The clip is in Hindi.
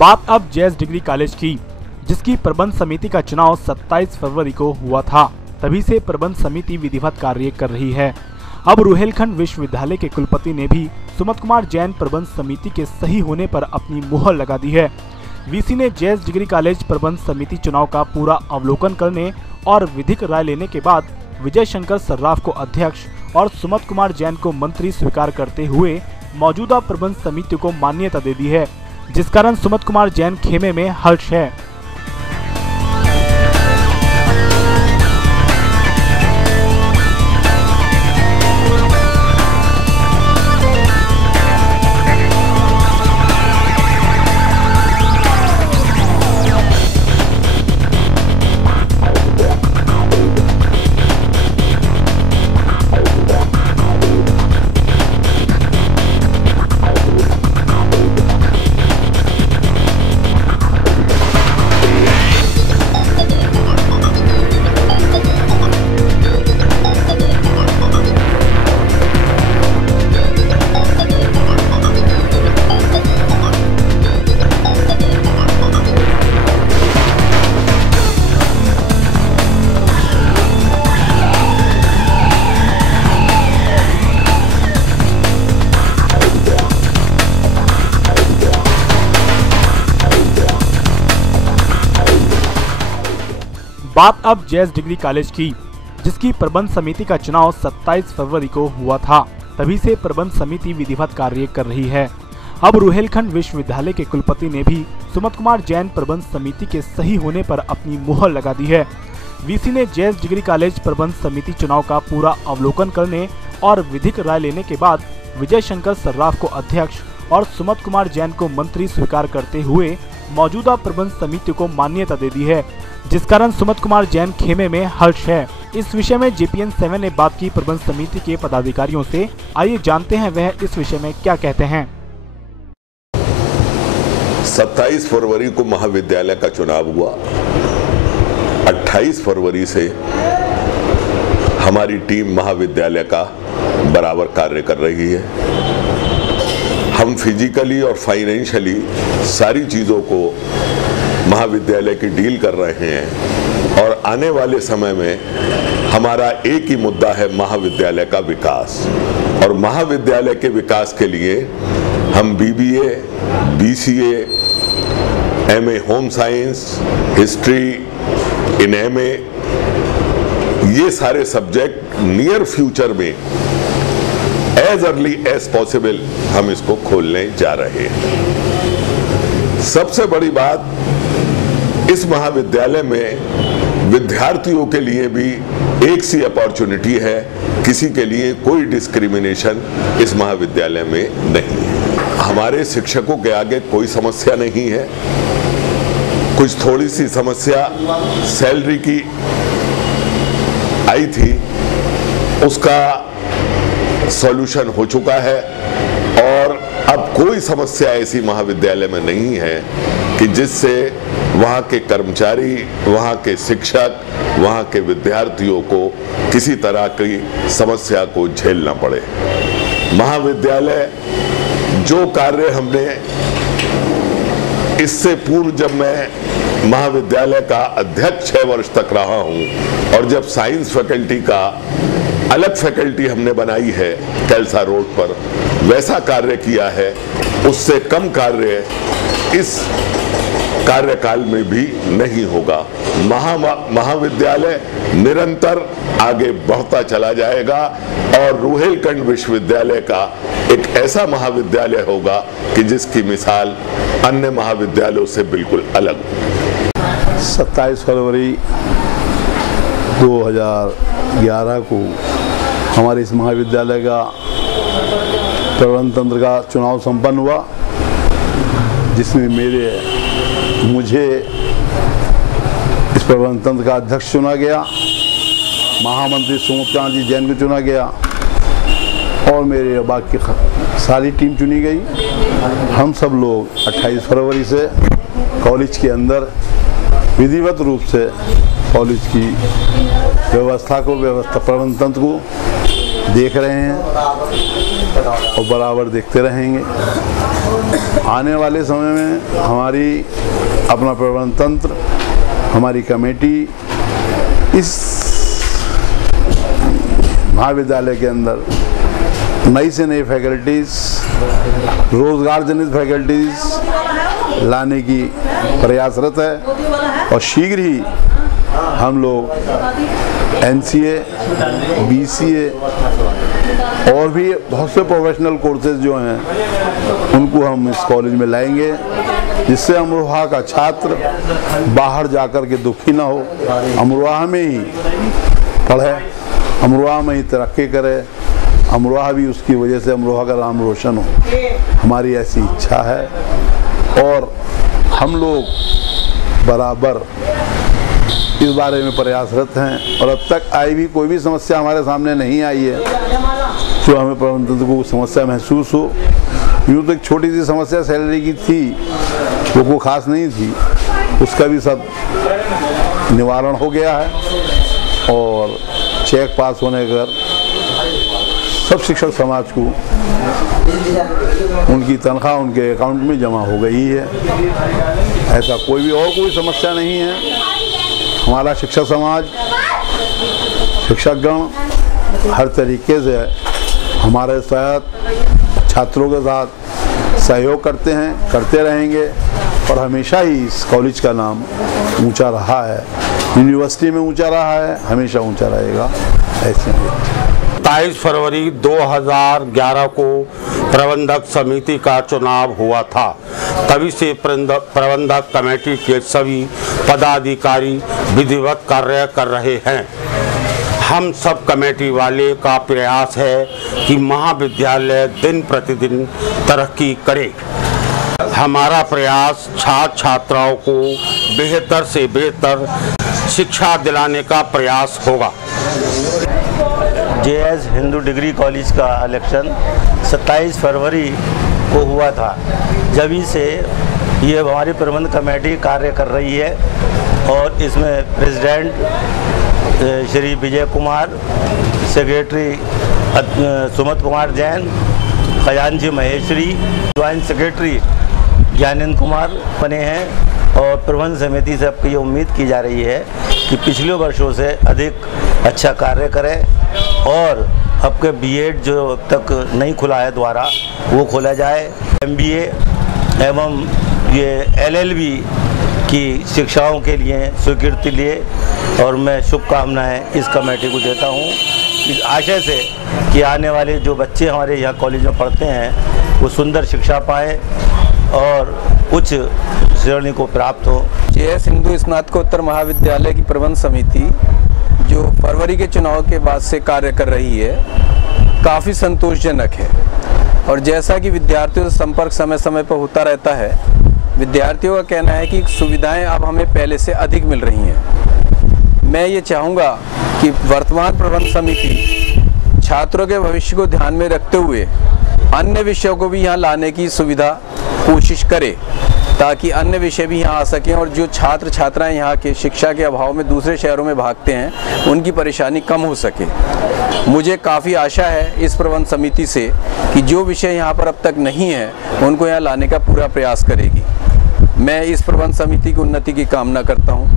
बात अब जेएस डिग्री कॉलेज की, जिसकी प्रबंध समिति का चुनाव 27 फरवरी को हुआ था। तभी से प्रबंध समिति विधिवत कार्य कर रही है। अब रुहेलखंड विश्वविद्यालय के कुलपति ने भी सुमत कुमार जैन प्रबंध समिति के सही होने पर अपनी मुहर लगा दी है। वीसी ने जेएस डिग्री कॉलेज प्रबंध समिति चुनाव का पूरा अवलोकन करने और विधिक राय लेने के बाद विजय शंकर सर्राफ को अध्यक्ष और सुमत कुमार जैन को मंत्री स्वीकार करते हुए मौजूदा प्रबंध समिति को मान्यता दे दी है, जिस कारण सुमत कुमार जैन खेमे में हर्ष है। बात अब जेएस डिग्री कॉलेज की, जिसकी प्रबंध समिति का चुनाव 27 फरवरी को हुआ था। तभी से प्रबंध समिति विधिवत कार्य कर रही है। अब रुहेलखंड विश्वविद्यालय के कुलपति ने भी सुमत कुमार जैन प्रबंध समिति के सही होने पर अपनी मुहर लगा दी है। वीसी ने जेएस डिग्री कॉलेज प्रबंध समिति चुनाव का पूरा अवलोकन करने और विधिक राय लेने के बाद विजय शंकर सर्राफ को अध्यक्ष और सुमत कुमार जैन को मंत्री स्वीकार करते हुए मौजूदा प्रबंध समिति को मान्यता दे दी है, जिस कारण सुमत कुमार जैन खेमे में हर्ष है। इस विषय में जेपीएन 7 ने बात की प्रबंध समिति के पदाधिकारियों से। आइए जानते हैं वह इस विषय में क्या कहते हैं। 27 फरवरी को महाविद्यालय का चुनाव हुआ। 28 फरवरी से हमारी टीम महाविद्यालय का बराबर कार्य कर रही है। हम फिजिकली और फाइनेंशियली सारी चीज़ों को महाविद्यालय की डील कर रहे हैं और आने वाले समय में हमारा एक ही मुद्दा है महाविद्यालय का विकास। और महाविद्यालय के विकास के लिए हम BBA, BCA, MA home science, history in MA, ये सारे सब्जेक्ट नियर फ्यूचर में एज अर्ली एज पॉसिबल हम इसको खोलने जा रहे हैं। सबसे बड़ी बात, इस महाविद्यालय में विद्यार्थियों के लिए भी एक सी अपॉर्चुनिटी है। किसी के लिए कोई डिस्क्रिमिनेशन इस महाविद्यालय में नहीं है। हमारे शिक्षकों के आगे कोई समस्या नहीं है। कुछ थोड़ी सी समस्या सैलरी की आई थी, उसका सॉल्यूशन हो चुका है और अब कोई समस्या ऐसी महाविद्यालय में नहीं है कि जिससे वहाँ के कर्मचारी, वहाँ के शिक्षक, वहाँ के विद्यार्थियों को किसी तरह की समस्या को झेलना पड़े। महाविद्यालय जो कार्य हमने इससे पूर्व, जब मैं महाविद्यालय का अध्यक्ष 6 वर्ष तक रहा हूँ और जब साइंस फैकल्टी का अलग फैकल्टी हमने बनाई है कैलसा रोड पर, वैसा कार्य किया है, उससे कम कार्य इस कार्यकाल में भी नहीं होगा। महाविद्यालय निरंतर आगे बढ़ता चला जाएगा और रुहेलखंड विश्वविद्यालय का एक ऐसा महाविद्यालय होगा कि जिसकी मिसाल अन्य महाविद्यालयों से बिल्कुल अलग हो। 27 फरवरी 2011 को हमारे इस महाविद्यालय का प्रबंध तंत्र का चुनाव संपन्न हुआ, जिसमें मुझे इस प्रबंध तंत्र का अध्यक्ष चुना गया, महामंत्री सुमत कुमार जी जैन को चुना गया और मेरे बाकी सारी टीम चुनी गई। हम सब लोग 28 फरवरी से कॉलेज के अंदर विधिवत रूप से कॉलेज की व्यवस्था प्रबंध तंत्र को देख रहे हैं और बराबर देखते रहेंगे। आने वाले समय में हमारी अपना प्रबंधन तंत्र, हमारी कमेटी इस महाविद्यालय के अंदर नई से नई फैकल्टीज़, रोजगार जनित फैकल्टीज़ लाने की प्रयासरत है और शीघ्र ही हम लोग NCA, BCA और भी बहुत से प्रोफेशनल कोर्सेज जो हैं उनको हम इस कॉलेज में लाएंगे, जिससे अमरोहा का छात्र बाहर जाकर के दुखी ना हो, अमरोहा में ही पढ़े, अमरोहा में ही तरक्की करे, अमरोहा भी उसकी वजह से अमरोहा का नाम रोशन हो। हमारी ऐसी इच्छा है और हम लोग बराबर इस बारे में प्रयासरत हैं और अब तक आई भी कोई भी समस्या हमारे सामने नहीं आई है जो हमें प्रबंधन को समस्या महसूस हो। यूँ तो एक छोटी सी समस्या सैलरी की थी, वो कोई खास नहीं थी, उसका भी सब निवारण हो गया है और चेक पास होने कर सब शिक्षक समाज को उनकी तनख्वाह उनके अकाउंट में जमा हो गई है। ऐसा कोई समस्या नहीं है। हमारा शिक्षक समाज, शिक्षकगण हर तरीके से हमारे साथ छात्रों के साथ सहयोग करते हैं, करते रहेंगे और हमेशा ही इस कॉलेज का नाम ऊंचा रहा है, यूनिवर्सिटी में ऊंचा रहा है, हमेशा ऊंचा रहेगा। ऐसे 27 फरवरी 2011 को प्रबंधक समिति का चुनाव हुआ था। तभी से प्रबंधक कमेटी के सभी पदाधिकारी विधिवत कार्य कर रहे हैं। हम सब कमेटी वाले का प्रयास है कि महाविद्यालय दिन प्रतिदिन तरक्की करे। हमारा प्रयास छात्र छात्राओं को बेहतर से बेहतर शिक्षा दिलाने का प्रयास होगा। JS हिंदू डिग्री कॉलेज का इलेक्शन 27 फरवरी को हुआ था। जभी से ये हमारी प्रबंध कमेटी कार्य कर रही है और इसमें प्रेसिडेंट श्री विजय कुमार, सेक्रेटरी सुमत कुमार जैन, खजांची महेश्वरी, ज्वाइंट सेक्रेटरी ज्ञानेंद्र कुमार बने हैं और प्रबंध समिति से अब ये उम्मीद की जा रही है कि पिछले वर्षों से अधिक अच्छा कार्य करें और अब के BEd जो अब तक नहीं खुला है द्वारा वो खोला जाए। MBA एवं ये LLB की शिक्षाओं के लिए स्वीकृति लिए और मैं शुभकामनाएं इस कमेटी को देता हूं इस आशय से कि आने वाले जो बच्चे हमारे यहाँ कॉलेज में पढ़ते हैं वो सुंदर शिक्षा पाएँ और उच्च श्रेणी को प्राप्त हो। JS हिंदू स्नातकोत्तर महाविद्यालय की प्रबंध समिति जो फरवरी के चुनाव के बाद से कार्य कर रही है काफ़ी संतोषजनक है और जैसा कि विद्यार्थियों से संपर्क समय समय पर होता रहता है, विद्यार्थियों का कहना है कि सुविधाएं अब हमें पहले से अधिक मिल रही हैं। मैं ये चाहूँगा कि वर्तमान प्रबंध समिति छात्रों के भविष्य को ध्यान में रखते हुए अन्य विषयों को भी यहाँ लाने की सुविधा कोशिश करे ताकि अन्य विषय भी यहाँ आ सकें और जो छात्र छात्राएं यहाँ के शिक्षा के अभाव में दूसरे शहरों में भागते हैं उनकी परेशानी कम हो सके। मुझे काफ़ी आशा है इस प्रबंध समिति से कि जो विषय यहाँ पर अब तक नहीं है उनको यहाँ लाने का पूरा प्रयास करेगी। मैं इस प्रबंध समिति की उन्नति की कामना करता हूँ।